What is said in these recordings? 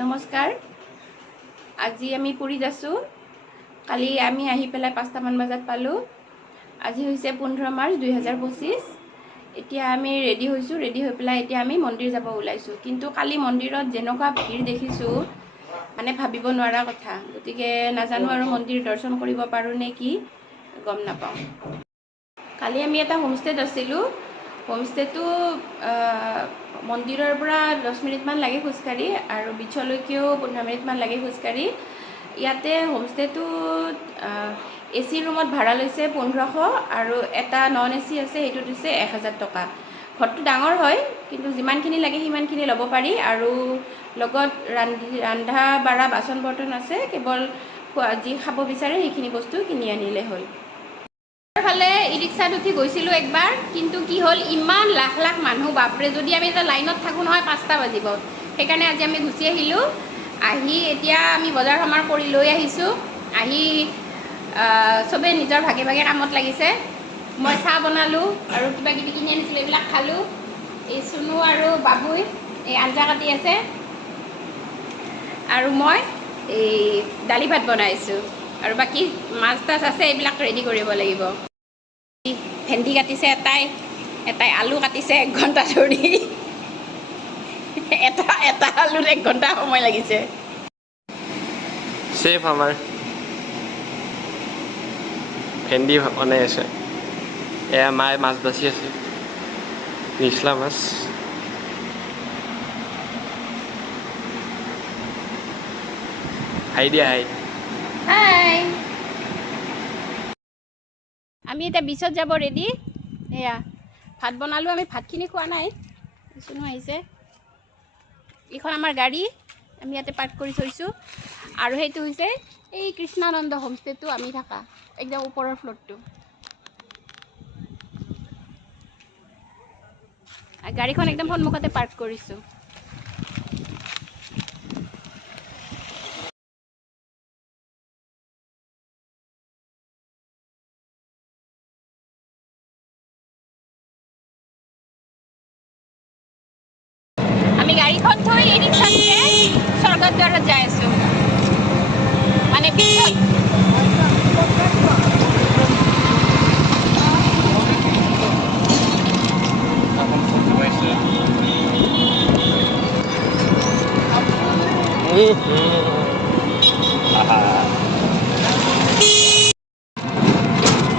নমস্কাৰ। আজি আমি পুৰীত আছোঁ। কালি আমি আহি পেলাই 5টামান বজাত পালোঁ। আজি হৈছে 15 মাৰ্চ 2025। এতিয়া আমি ৰেডি হৈছোঁ। ৰেডি হৈ পেলাই এতিয়া আমি মন্দিৰ যাব ওলাইছোঁ। কিন্তু কালি মন্দিৰত যেনেকুৱা ভিৰ দেখিছোঁ মানে ভাবিব নোৱাৰা কথা। গতিকে নাজানো আৰু মন্দিৰ দৰ্শন কৰিব পাৰোঁ নে কি গম নাপাওঁ। কালি আমি এটা হোমষ্টেত আছিলোঁ। হোমষ্টেটো মন্দিৰৰ পৰা 10 মিনিটমান লাগে খোজকাঢ়ি আৰু বিচলৈকেও 15 মিনিটমান লাগে খোজকাঢ়ি। ইয়াতে হোমষ্টেটোত AC ৰুমত ভাড়া লৈছে 1500 আৰু এটা নন AC আছে সেইটো দিছে 1000 টকা। ঘৰটো ডাঙৰ হয় কিন্তু যিমানখিনি লাগে সিমানখিনি ল'ব পাৰি আৰু লগত ৰন্ধা বাঢ়া বাচন বৰ্তন আছে। কেৱল যি খাব বিচাৰে সেইখিনি বস্তু কিনি আনিলে হ'ল। ফালে ই ৰিক্সাত উঠি গৈছিলোঁ একবাৰ, কিন্তু কি হ'ল ইমান লাখ লাখ মানুহ, বাপৰে। যদি আমি এটা লাইনত থাকোঁ নহয় 5টা বাজিব। সেইকাৰণে আজি আমি গুচি আহিলোঁ। আহি এতিয়া আমি বজাৰ সমাৰ কৰি লৈ আহিছোঁ। আহি চবেই নিজৰ ভাগে ভাগে কামত লাগিছে। মই চাহ বনালোঁ আৰু কিবা কিবি কিনি আনিছিলোঁ, এইবিলাক খালোঁ। এই চুনু আৰু বাবুই এই আঞ্জা কাটি আছে আৰু মই এই দালি ভাত বনাইছোঁ আৰু বাকী মাছ তাছ আছে, এইবিলাক ৰেডি কৰিব লাগিব। ভেন্দি কাটিছে এটাই আলু কাটিছে 1 ঘণ্টা ধৰি। এটা আলুত 1 ঘণ্টা সময় লাগিছে। চেফ আমাৰ ভেন্দি বনাই আছে। এয়া মায়ে মাছ বাচি আছে, নিচলা মাছ। হাই দিয়া, হাই। হাই। আমি এতিয়া বিচত যাব ৰেডি। এয়া ভাত বনালোঁ। আমি ভাতখিনি খোৱা নাই, চুনু আহিছে। এইখন আমাৰ গাড়ী, আমি ইয়াতে পাৰ্ক কৰি থৈছোঁ। আৰু সেইটো হৈছে এই কৃষ্ণানন্দ হোমষ্টেটো আমি থাকা একদম ওপৰৰ ফ্ল'ৰটো। গাড়ীখন একদম সন্মুখতে পাৰ্ক কৰিছোঁ। আমি গাড়ীখন থৈ এই ৰিক্সাটোৰে স্বৰ্গদ্বাৰত যাই আছোঁ, মানে বিচত।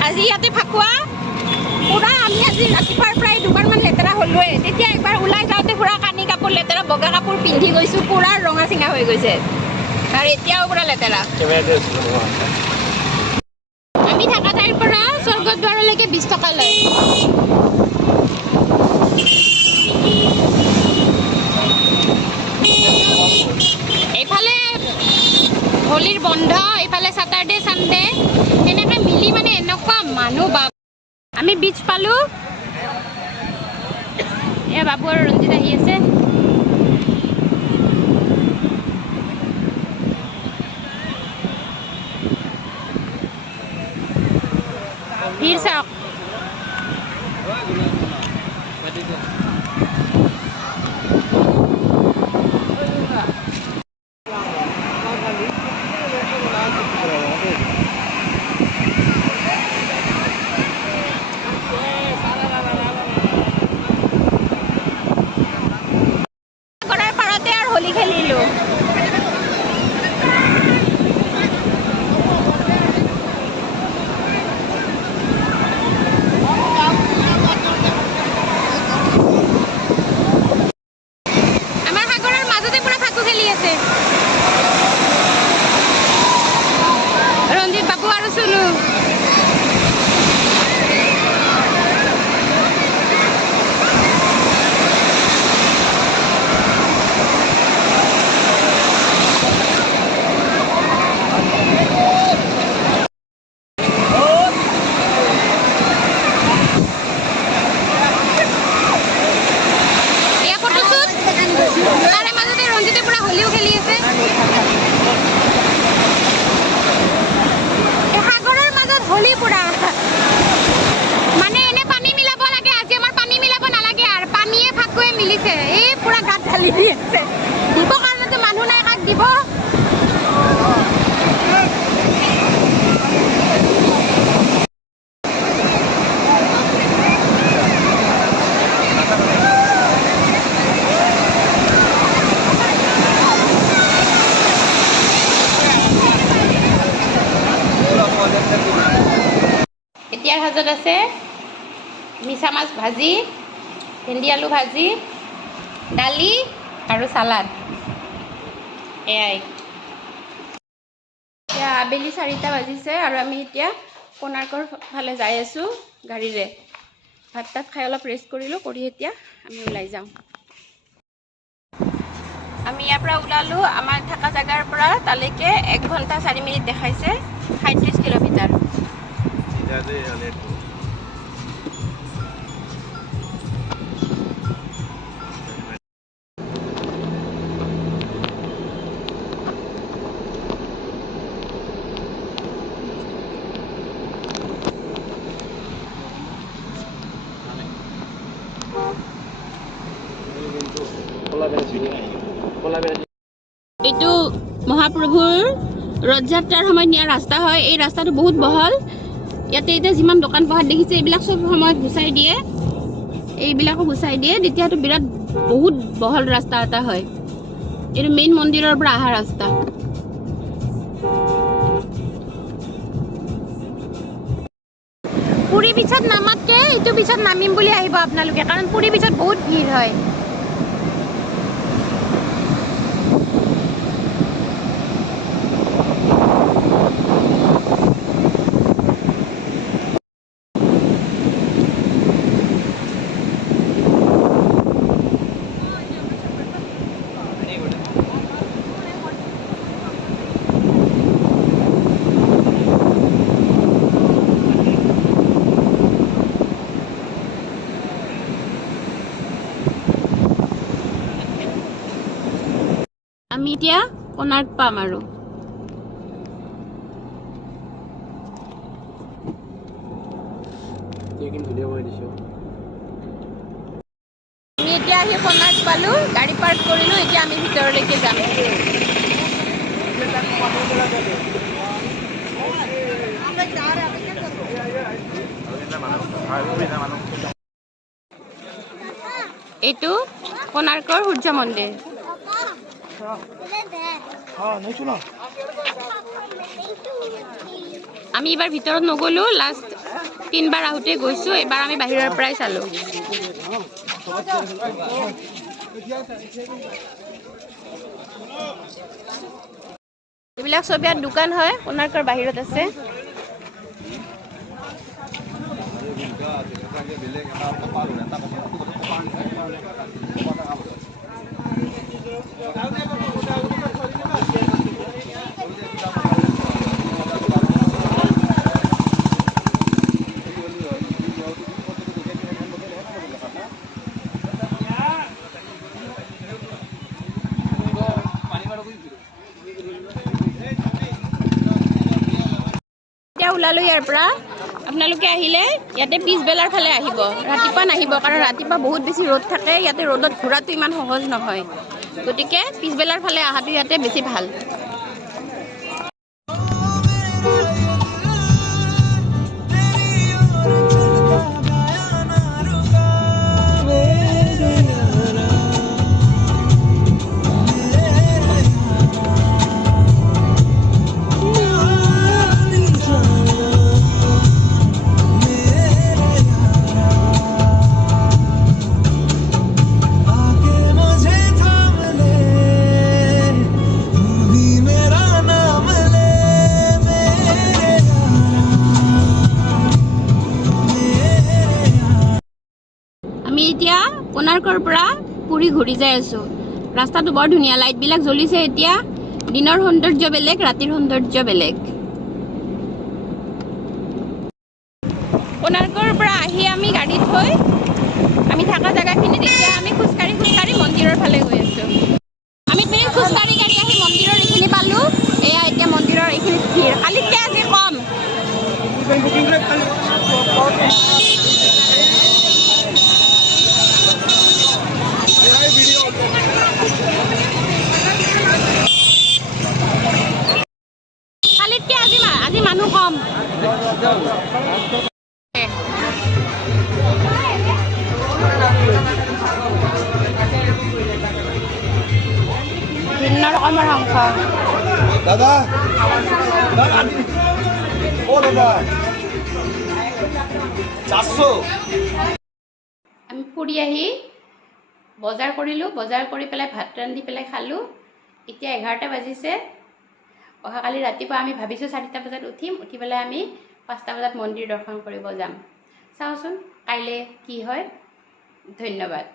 আজি ইয়াতে ফাকুৱা পুৰা। আমি আজি ৰাতিপুৱাৰ প্ৰায় দুবাৰমান লেতেৰা হ'লোৱে। তেতিয়া একবাৰ ওলাই যাওঁতে পুৰা কানি কাপোৰ লেতেৰা, বগা কাপোৰ পিন্ধি গৈছোঁ, পুৰা ৰঙা চিঙা হৈ গৈছে আৰু এতিয়াও পুৰা লেতেৰা। আমি থকা ঠাইৰ পৰা স্বৰ্গদ্বাৰলৈকে 20 টকা লয়। এইফালে হোলীৰ বন্ধ, এইফালে ছেটাৰডে চানডে, এনেকৈ মিলি মানে এনেকুৱা মানুহ। আমি বিচ পালোঁ। এয়া বাবু আৰু ৰঞ্জিত আহি আছে। ভিৰ চাওক। পাৰতে আৰু হোলী খেলিলোঁ। ৰঞ্জিত, বাবু আৰু চুনু। এয়া ফটোশ্বুট। তাৰে মাজতে ৰঞ্জিতে পুৰা হোলীও খেলি আছে। সাগৰৰ মাজত হোলী পুৰা। মানে এনে পানী মিলাব লাগে, আজি আমাৰ পানী মিলাব নালাগে আৰু পানীয়ে ফাকুৱে মিলিছে। এই পুৰা গাত ঢালি দি আছে। দিব কাৰণেতো মানুহ নাই। দিব। এতিয়াৰ সাজত আছে মিছা মাছ ভাজি, ভেন্দি আলু ভাজি, দালি আৰু চালাড। এয়াই এতিয়া আবেলি 4টা বাজিছে আৰু আমি এতিয়া কোণাৰ্কৰ ফালে যাই আছোঁ গাড়ীৰে। ভাত তাত খাই অলপ ৰেষ্ট কৰিলোঁ, কৰি এতিয়া আমি ওলাই যাওঁ। আমি ইয়াৰ পৰা ওলালোঁ, আমাৰ থকা জেগাৰ পৰা তালৈকে 1 ঘণ্টা 4 মিনিট দেখাইছে, 37 কিলোমিটাৰ। এইটো মহাপ্ৰভুৰ ৰথযাত্ৰাৰ সময়ত নিয়া ৰাস্তা হয়। এই ৰাস্তাটো বহুত বহল। ইয়াতে এতিয়া যিমান দোকান পোহাৰ দেখিছে এইবিলাক চব সময়ত গুচাই দিয়ে, এইবিলাকো গুচাই দিয়ে। তেতিয়াতো বিৰাট বহুত বহল ৰাস্তা এটা হয়। এইটো মেইন মন্দিৰৰ পৰা অহা ৰাস্তা। পুৰী বিচত নামাতকে এইটো বিচত নামিম বুলি আহিব আপোনালোকে, কাৰণ পুৰী বিচত বহুত ভিৰ হয়। আমি এতিয়া কোণাৰ্ক পাম আৰু আমি এতিয়া আহি কোণাৰ্ক পালোঁ, গাড়ী পাৰ্ক কৰিলোঁ। এতিয়া আমি ভিতৰলৈকে যাম। এইটো কোণাৰ্কৰ সূৰ্য মন্দিৰ। আমি এইবাৰ ভিতৰত নগলো, লাষ্ট 3বাৰ আহোঁতে গৈছোঁ। এইবাৰ আমি বাহিৰৰ পৰাই চালোঁ। এইবিলাক চব ইয়াত দোকান হয়, কোণাৰ্কৰ বাহিৰত আছে। এতিয়া ওলালোঁ ইয়াৰ পৰা। আপোনালোকে আহিলে ইয়াতে পিছবেলাৰ ফালে আহিব, ৰাতিপুৱা নাহিব, কাৰণ ৰাতিপুৱা বহুত বেছি ৰ'দ থাকে। ইয়াতে ৰ'দত ঘূৰাটো ইমান সহজ নহয়, গতিকে পিছবেলাৰ ফালে অহাটো ইয়াতে বেছি ভাল। আমি এতিয়া কোণাৰ্কৰ পৰা পুৰী ঘূৰি যাই আছোঁ। ৰাস্তাটো বৰ ধুনীয়া, লাইটবিলাক জ্বলিছে। এতিয়া দিনৰ সৌন্দৰ্য বেলেগ, ৰাতিৰ সৌন্দৰ্য বেলেগ। কোণাৰ্কৰ পৰা আহি আমি গাড়ীত থৈ আমি থকা জেগাখিনিত এতিয়া আমি খোজকাঢ়ি মন্দিৰৰ ফালে গৈ আছোঁ। আমি খোজকাঢ়ি আহি মন্দিৰৰ এইখিনি পালোঁ। এয়া এতিয়া মন্দিৰৰ এইখিনিত ভিৰ, কালিতকৈ আজি কম। কম ভিন্ন ৰকমেৰ মাংস দাদা ও দাদা 400 আমি ফুৰি আহি বজাৰ কৰিলোঁ বজাৰ কৰি পেলাই ভাত ৰান্ধি পেলাই খালোঁ এতিয়া 11টা বাজিছে অহাকালি ৰাতিপুৱা আমি ভাবিছোঁ 4টা বজাত উঠিম উঠি পেলাই আমি 5টা বজাত মন্দিৰ দৰ্শন কৰিব যাম চাওঁচোন কাইলৈ কি হয় ধন্যবাদ